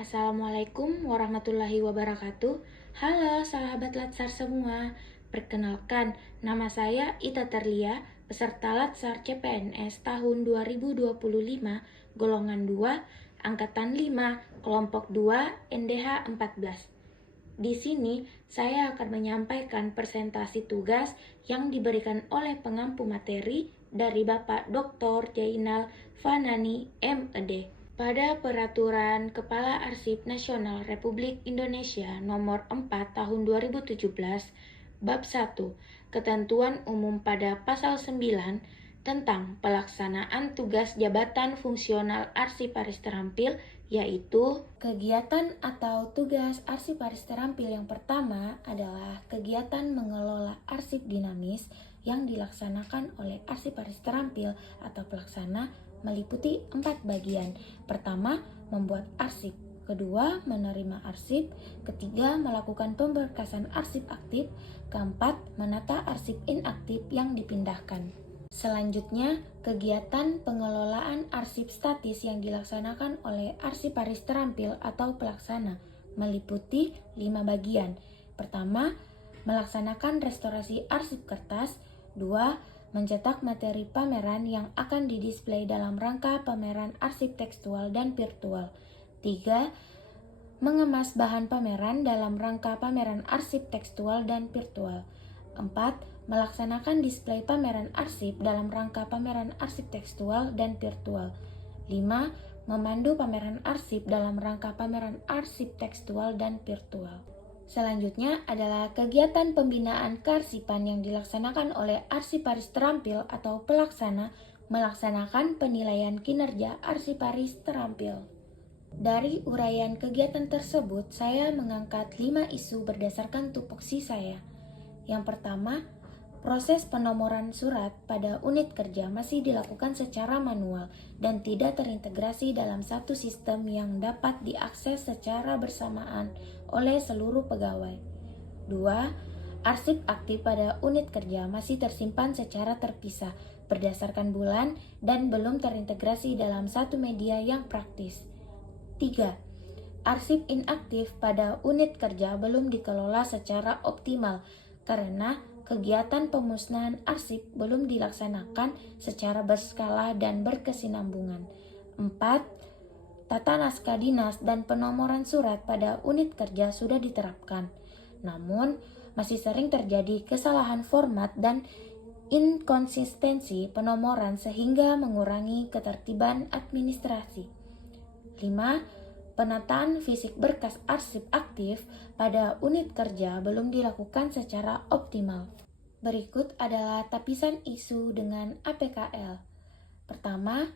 Assalamualaikum warahmatullahi wabarakatuh. Halo sahabat Latsar semua. Perkenalkan, nama saya Ita Terlia, peserta Latsar CPNS tahun 2025, golongan 2, angkatan 5, kelompok 2, NDH 14. Di sini saya akan menyampaikan presentasi tugas yang diberikan oleh pengampu materi dari Bapak Dr. Jainal Fanani MED. Pada Peraturan Kepala Arsip Nasional Republik Indonesia Nomor 4 Tahun 2017, Bab 1, Ketentuan Umum pada Pasal 9 tentang pelaksanaan tugas jabatan fungsional arsiparis terampil, yaitu kegiatan atau tugas arsiparis terampil yang pertama adalah kegiatan mengelola arsip dinamis yang dilaksanakan oleh arsiparis terampil atau pelaksana meliputi 4 bagian. Pertama, membuat arsip. Kedua, menerima arsip. Ketiga, melakukan pemberkasan arsip aktif. Keempat, menata arsip inaktif yang dipindahkan. Selanjutnya, kegiatan pengelolaan arsip statis yang dilaksanakan oleh arsiparis terampil atau pelaksana meliputi 5 bagian. Pertama, melaksanakan restorasi arsip kertas. Dua, mencetak materi pameran yang akan didisplay dalam rangka pameran arsip tekstual dan virtual. 3. Mengemas bahan pameran dalam rangka pameran arsip tekstual dan virtual. 4. Melaksanakan display pameran arsip dalam rangka pameran arsip tekstual dan virtual. 5. Memandu pameran arsip dalam rangka pameran arsip tekstual dan virtual. Selanjutnya adalah kegiatan pembinaan kearsipan yang dilaksanakan oleh arsiparis terampil atau pelaksana melaksanakan penilaian kinerja arsiparis terampil. Dari uraian kegiatan tersebut, saya mengangkat 5 isu berdasarkan tupoksi saya. Yang pertama, proses penomoran surat pada unit kerja masih dilakukan secara manual dan tidak terintegrasi dalam satu sistem yang dapat diakses secara bersamaan oleh seluruh pegawai. 2. Arsip aktif pada unit kerja masih tersimpan secara terpisah berdasarkan bulan dan belum terintegrasi dalam satu media yang praktis. 3. Arsip inaktif pada unit kerja belum dikelola secara optimal karena kegiatan pemusnahan arsip belum dilaksanakan secara berskala dan berkesinambungan. 4. Tata naskah dinas dan penomoran surat pada unit kerja sudah diterapkan. Namun, masih sering terjadi kesalahan format dan inkonsistensi penomoran sehingga mengurangi ketertiban administrasi. 5. Penataan fisik berkas arsip aktif pada unit kerja belum dilakukan secara optimal. Berikut adalah tapisan isu dengan APKL. Pertama,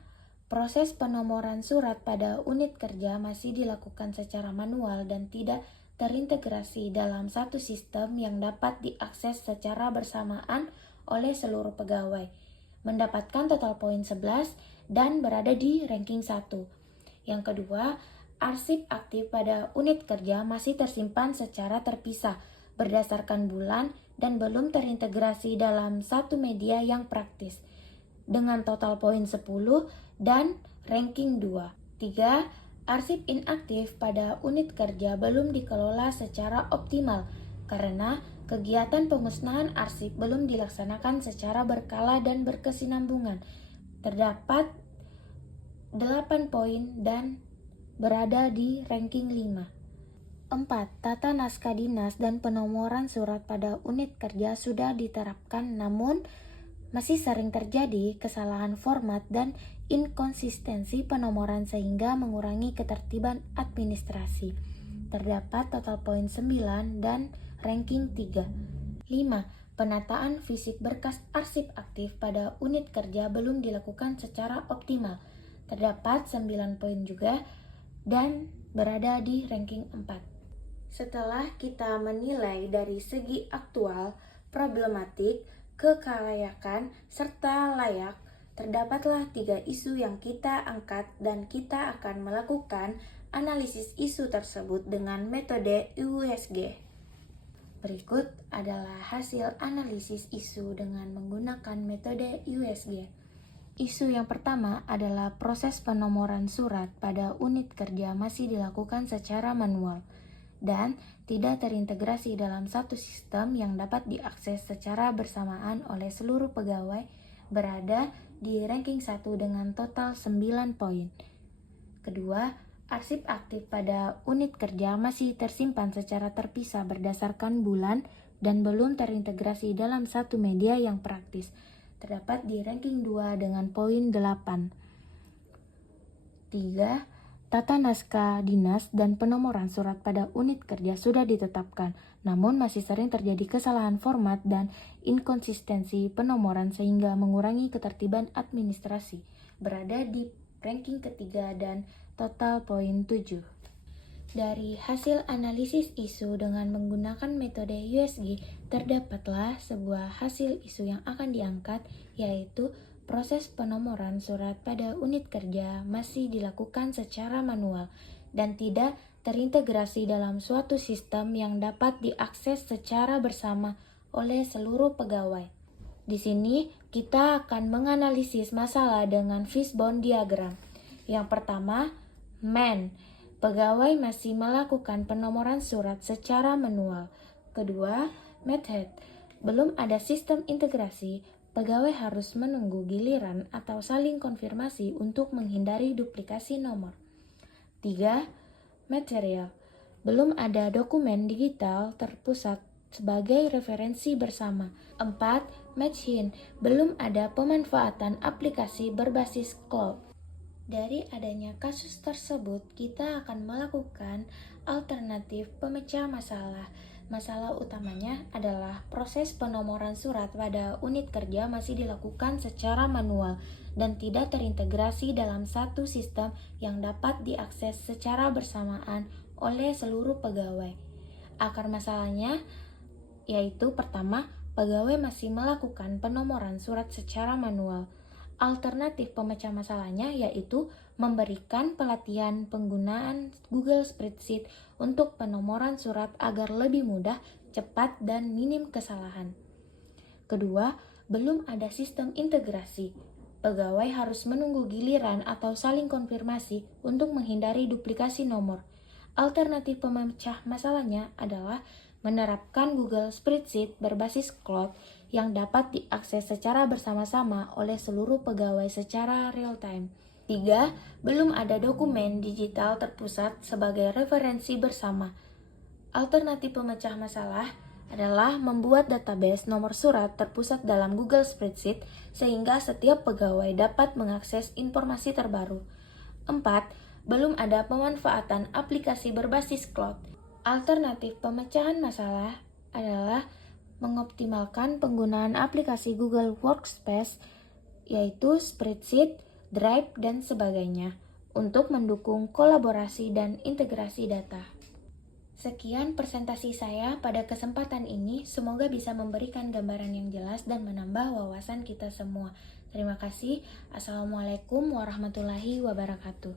proses penomoran surat pada unit kerja masih dilakukan secara manual dan tidak terintegrasi dalam satu sistem yang dapat diakses secara bersamaan oleh seluruh pegawai. Mendapatkan total poin 11 dan berada di ranking 1. Yang kedua, arsip aktif pada unit kerja masih tersimpan secara terpisah berdasarkan bulan dan belum terintegrasi dalam satu media yang praktis dengan total poin 10 dan ranking 2. 3. Arsip inaktif pada unit kerja belum dikelola secara optimal karena kegiatan pemusnahan arsip belum dilaksanakan secara berkala dan berkesinambungan. Terdapat 8 poin dan berada di ranking 5. 4. Tata naskah dinas dan penomoran surat pada unit kerja sudah diterapkan namun masih sering terjadi kesalahan format dan inkonsistensi penomoran sehingga mengurangi ketertiban administrasi. Terdapat total poin 9 dan ranking 3. 5. Penataan fisik berkas arsip aktif pada unit kerja belum dilakukan secara optimal. Terdapat 9 poin juga dan berada di ranking 4. Setelah kita menilai dari segi aktual, problematik, kelayakan, serta layak, terdapatlah 3 isu yang kita angkat dan kita akan melakukan analisis isu tersebut dengan metode USG. Berikut adalah hasil analisis isu dengan menggunakan metode USG. Isu yang pertama adalah proses penomoran surat pada unit kerja masih dilakukan secara manual dan tidak terintegrasi dalam satu sistem yang dapat diakses secara bersamaan oleh seluruh pegawai, berada di ranking 1 dengan total 9 poin. Kedua, arsip aktif pada unit kerja masih tersimpan secara terpisah berdasarkan bulan dan belum terintegrasi dalam satu media yang praktis. Terdapat di ranking 2 dengan poin 8. 3. Tata naskah dinas dan penomoran surat pada unit kerja sudah ditetapkan, namun masih sering terjadi kesalahan format dan inkonsistensi penomoran sehingga mengurangi ketertiban administrasi. Berada di ranking ketiga dan total poin 7. Dari hasil analisis isu dengan menggunakan metode USG, terdapatlah sebuah hasil isu yang akan diangkat, yaitu proses penomoran surat pada unit kerja masih dilakukan secara manual dan tidak terintegrasi dalam suatu sistem yang dapat diakses secara bersama oleh seluruh pegawai. Di sini, kita akan menganalisis masalah dengan fishbone diagram. Yang pertama, man. Pegawai masih melakukan penomoran surat secara manual. Kedua, method. Belum ada sistem integrasi, pegawai harus menunggu giliran atau saling konfirmasi untuk menghindari duplikasi nomor. 3. Material. Belum ada dokumen digital terpusat sebagai referensi bersama. 4. Machine. Belum ada pemanfaatan aplikasi berbasis cloud. Dari adanya kasus tersebut, kita akan melakukan alternatif pemecah masalah. Masalah utamanya adalah proses penomoran surat pada unit kerja masih dilakukan secara manual dan tidak terintegrasi dalam satu sistem yang dapat diakses secara bersamaan oleh seluruh pegawai. Akar masalahnya yaitu pertama, pegawai masih melakukan penomoran surat secara manual. Alternatif pemecah masalahnya yaitu memberikan pelatihan penggunaan Google Spreadsheet untuk penomoran surat agar lebih mudah, cepat, dan minim kesalahan. Kedua, belum ada sistem integrasi. Pegawai harus menunggu giliran atau saling konfirmasi untuk menghindari duplikasi nomor. Alternatif pemecah masalahnya adalah menerapkan Google Spreadsheet berbasis cloud yang dapat diakses secara bersama-sama oleh seluruh pegawai secara real-time. 3. Belum ada dokumen digital terpusat sebagai referensi bersama. Alternatif pemecah masalah adalah membuat database nomor surat terpusat dalam Google Spreadsheet sehingga setiap pegawai dapat mengakses informasi terbaru. 4. Belum ada pemanfaatan aplikasi berbasis cloud. Alternatif pemecahan masalah adalah mengoptimalkan penggunaan aplikasi Google Workspace, yaitu Spreadsheet, Drive, dan sebagainya, untuk mendukung kolaborasi dan integrasi data. Sekian presentasi saya pada kesempatan ini, semoga bisa memberikan gambaran yang jelas dan menambah wawasan kita semua. Terima kasih. Assalamualaikum warahmatullahi wabarakatuh.